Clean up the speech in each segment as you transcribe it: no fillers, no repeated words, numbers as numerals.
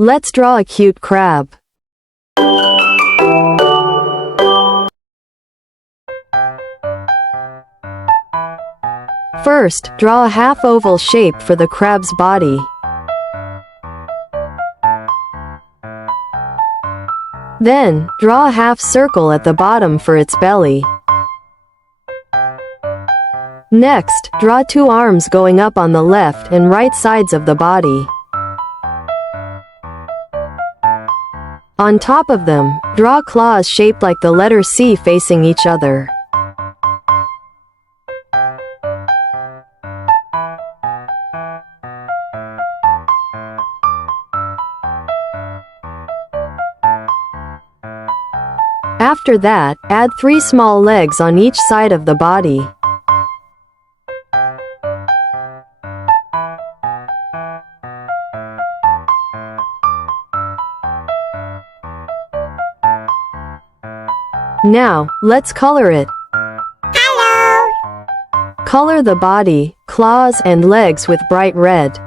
Let's draw a cute crab. First, draw a half-oval shape for the crab's body. Then, draw a half circle at the bottom for its belly. Next, draw two arms going up on the left and right sides of the body. On top of them, draw claws shaped like the letter C facing each other. After that, add 3 small legs on each side of the body. Now, let's color it. Color the body, claws, and legs with bright red.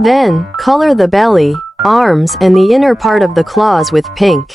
Then, color the belly, arms, and the inner part of the claws with pink.